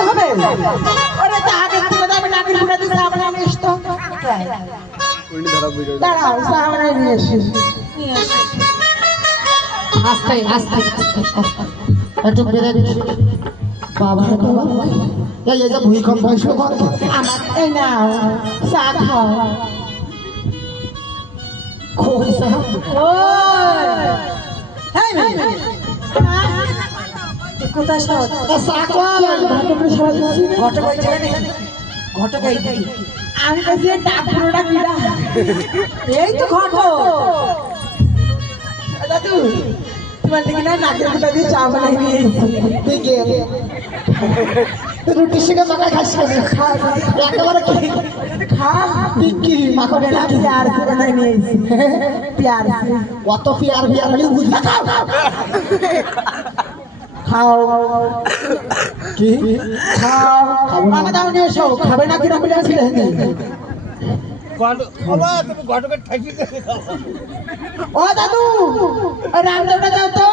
দিলে হবে ওরে তা আগে থেকে আমি নাকের ফুটা দিয়ে সামনে নিয়ে আসতো দাঁড়াও সামনে নিয়ে আসি আস্তে আস্তে একটু বেড়ে বাবা এই যে ভূমিকম্প হয়েছিল আমার এই নাও চা খাও কোথায় ঘটক আমি কাছে ডাক পুরোটা কিরা এই তো ঘটক দাদু তোমার দেখি না নাকের ফুটা দিয়ে চা বানাই নিয়েছি রুটি শিখে মাখায় খাস একেবারে খা কি মাখাবে না প্যার বানাই নিয়েছি প্যার অত পিয়ার বিয়ার হলে বুঝি খাও কি খাও মামা দাও নিয়ে এসো খাবে না কিনা বলে আসলে ও দাদু রামদেবটা দাও তো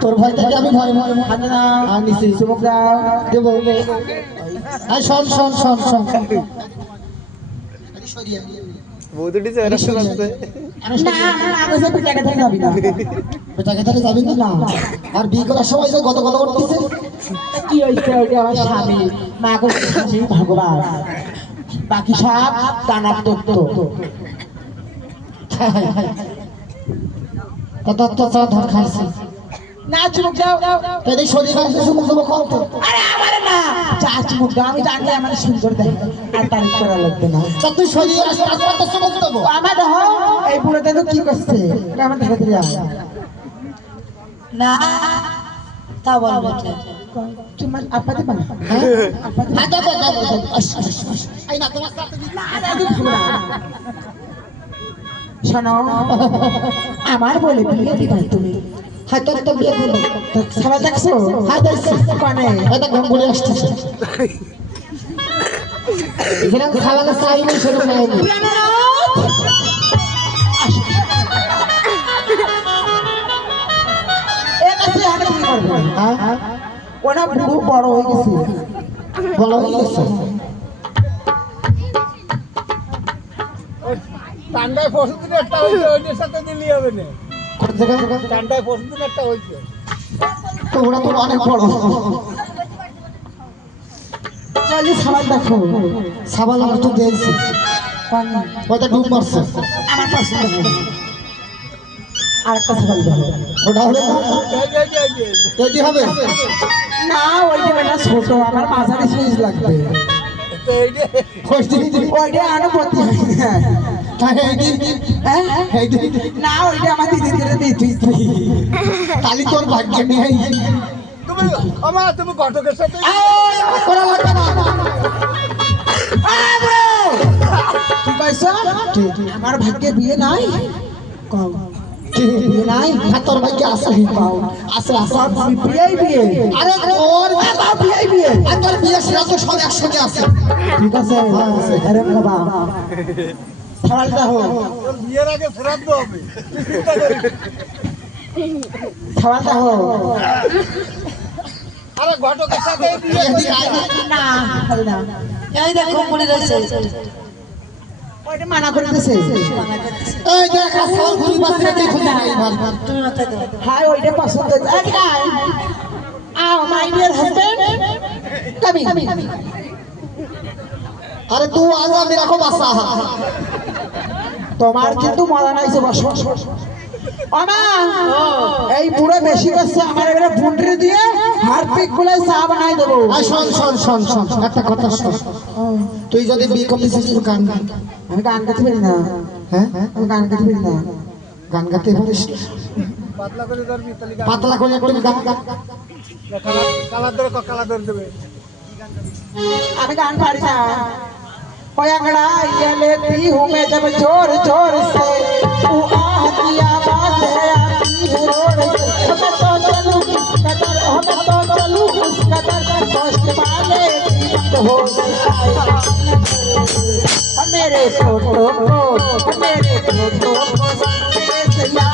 তোর ভাই থেকে আমি ভয় ভয় হাতে নাও নিছি চুমুক দাও দেবো শোন শোন শোন শোন বৌদিটি চেহারা শোনাচ্ছে যাবি না আর বিয়ে করার সময় গত গত করতেছে কি হয়েছে ওইটা আমার স্বামী মা করছি ভগবান বাকি সব দানার তত্ত্ব ধর খাইছে না চুমুক দাও এদের শরীর আসলে চুমুক দেবো কত আরে আমার না চা চুমুক দাও আমি জানলে আমার সুন্দর দেয় আর তারিফ করা লাগবে না তা তুই শরীর আসলে একবার তো চুমুক দেবো আমার দেখো এই বুড়ো দেখো কি করছে আমার দেখে দিলাম না তা বলবো তোমার আপাতে পানা শোনো আমার বলে বিয়ে দিবা তুমি হয়তো তো বিয়ে করবো সবাই দেখছো হ্যাঁ দেখছি কানে এটা গঙ্গুলি আসতেছে এখানে খাওয়ালে চাইনি সেরকম খাইনি ওরা বুড়ো বড় হয়ে গেছে বড় হয়ে গেছে ঠান্ডায় পরশুদিন একটা হয়েছে ওইটার সাথে দিলি হবে না কোন জায়গায় ঠান্ডায় পরশুদিন একটা হয়েছে তো ওরা তো অনেক বড় চলি সবাই দেখো সাবাল আমার তো দিয়েছি ওটা ডুব মারছে আমার পছন্দ হবে আর একটা সবাই দেখো ওটা হলে তৈরি হবে না ওই দেবে না ছোট আমার মাঝারি সাইজ লাগবে ওইটা আনুপতি না ওইটা আমার দিদিদের দিই তালি তোর ভাগ্য নেই তুমি ঘটকের সাথে করা লাগবে না কি কইছ আমার ভাগ্যে বিয়ে নাই কম বিয়ে নাই তোর ভাগ্য আছে আছে আছে বিয়ে বিয়ে আরে তোর বিয়ে বিয়ে আর তোর বিয়ে সেটা তো সব একসঙ্গে আছে ঠিক আছে আরে বাবা সবাই দেখো বিয়ের আগে ফেরাত হবে সবাই দেখো আরে ঘটকের সাথে না হবে না এই দেখো মনে রয়েছে ওইটা মানা করে দিছে এই দেখ সাল ঘুরি বাসে কে খুঁজে নাই ভাই তুমি মাথায় দাও হাই ওইটা পছন্দ হয়েছে আও মাই ডিয়ার হাজবেন্ড কামিং अरे तू आजा मेरा को बसा তোমার কিন্তু মজা নাইছে বসো আমা এই পুরো বেশি করছে আমার এবারে বুন্ডরি দিয়ে হারপিক গুলাই চা বানাই দেবো আই শোন শোন শোন শোন একটা কথা শোন তুই যদি বি কমপ্লিট তুই গান গান আমি গান গাইতে পারি না হ্যাঁ আমি গান গাইতে পারি না গান গাইতে পারিস পাতলা করে ধরবি তাহলে পাতলা করে একটু গান গান কালা ধরে কালা ধরে দেবে আমি गान पारी ना ओए अंगड़ा ये लेती हूँ मैं जब जोर जोर से तू आह की आवाज है आती है रोड से मैं तो चलूं किस कदर मैं तो चलूं किस कदर कष्ट वाले बंद हो गए मेरे फोटो को मेरे फोटो को मेरे सैया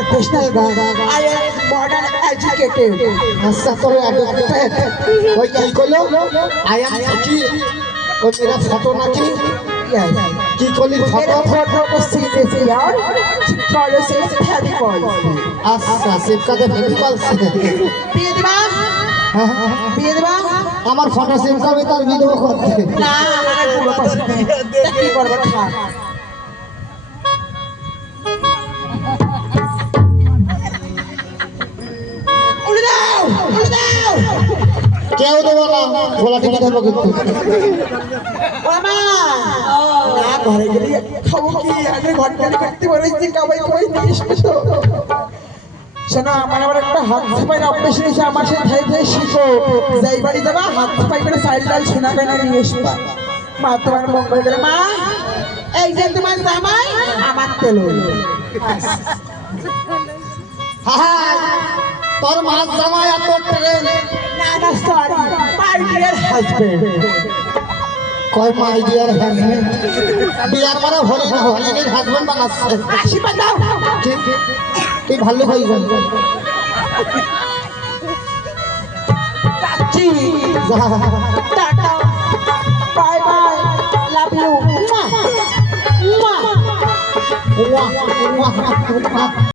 professional guy. I am modern educated. আচ্ছা তোর অ্যাডভোকেট ওই কি করলো আই এম কি ওই মেরা ফটো নাকি Yes. কি করলি मेरे ফটো फोटो को सीधे से यार चिपकाने से हैवी कॉल আচ্ছা সিপকাতে ফেলি পালছে पीदमा पीदमा আমার ফটো সেভ করবে তার ভিডিও করতে না আমার পুরো পছন্দ কি করব থাক উড়ে দাও উড়ে দাও কেউ দেবো না গলা টিকে দেবো কিন্তু মামা না ঘরে গেলে খাবো কি আগে ঘর থেকে করতে বলেছি কাবাই কাবাই দিস তো শোনো আমার আবার একটা হাত ছাপাই অপারেশন হয়েছে আমার সাথে ধীরে ধীরে শিখো যাই বাড়ি যাবা হাত ছাপাই করে সাইড লাল সোনা কেনা নিয়ে এসবা মা তোমার মঙ্গল করে মা এই যে তোমার জামাই আমার তেল হাই তোর মাছ জামাই আর তোর ট্রেন না না সরি মাই ডিয়ার হাজবেন্ড কয় মাই ডিয়ার হাজবেন্ড বিয়ার মানে হলি না হলি হাজবেন্ড বানাচ্ছে আশীর্বাদ দাও তুই ভালো হয়ে যাবে চাচি tata bye bye love you ওয়া ওয়া ওয়া